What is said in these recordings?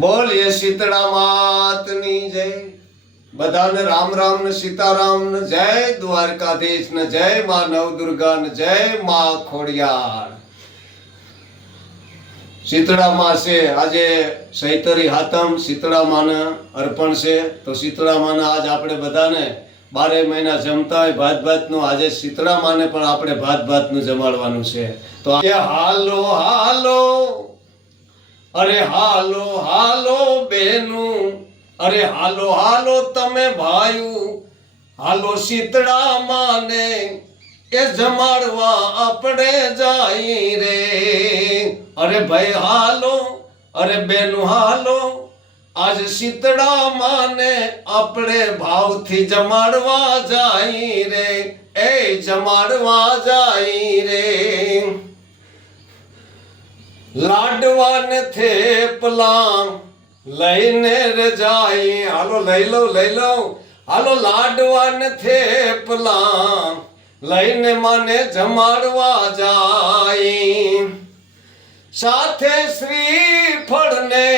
બોલીએ શીતળા માતની જય। બધાને રામ રામ ને સીતારામ ને જય દ્વારકાધીશ ને જય માં નવદુર્ગા ને જય માં ખોડિયાર। શીતળા માં છે આજે સૈતરી હાતમ શીતળા માને અર્પણ છે। તો શીતળા માને આજ આપણે બધાને 12 મહિના જમતા હોય ભાત ભાતનું, આજે શીતળા માને પણ આપણે ભાત ભાતનું જમાડવાનું છે। તો હાલો હાલો અરે હાલો હાલો બેનું, અરે હાલો હાલો તમે ભાઈઓ, હાલો શીતળા માને એ જમાડવા આપણે જાય રે। અરે ભાઈ હાલો, અરે બેનું હાલો, આજ શીતળા માને આપણે ભાવથી જમાડવા જાય રે, એ જમાડવા જાય રે। લાડવા ને થેપલા લઈને રે જાય, હાલો લઈ લો હાલો લાડવા ને થેપલા લઈને માને જમાડવા જાય। સાથે શ્રીફળ ને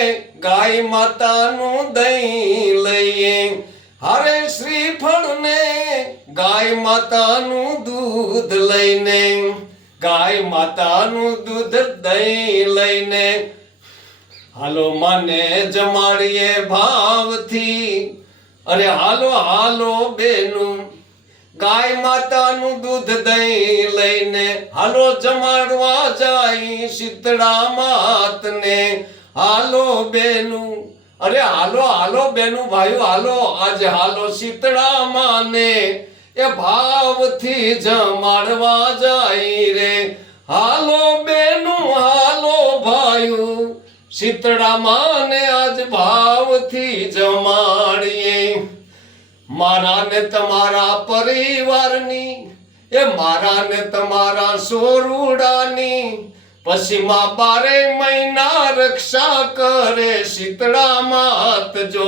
ગાય માતાનું દહીં લઈએ, હરે શ્રીફળ ને ગાય માતાનું દૂધ લઈને, ગાય માતાનું દૂધ દહીં લઈને હાલો માને જમાડીએ ભાવથી। અરે હાલો હાલો બેનું, ગાય માતાનું દૂધ દહીં લઈને હાલો જમાડવા જાય શીતળા માતને। હાલો બેનું, અરે હાલો હાલો બેનું ભાઈઓ હાલો, આજે હાલો શીતળા માને એ ભાવથી જમાડવા જાય રે। હાલો બેનું હાલો ભાઈઓ, શીતળા માને આજ ભાવથી જમાડીએ। મારા ને તમારા પરિવારની, એ મારા ને તમારા સોરુડાની, પછી માં 12 મહિના રક્ષા કરે શીતળા માત જો।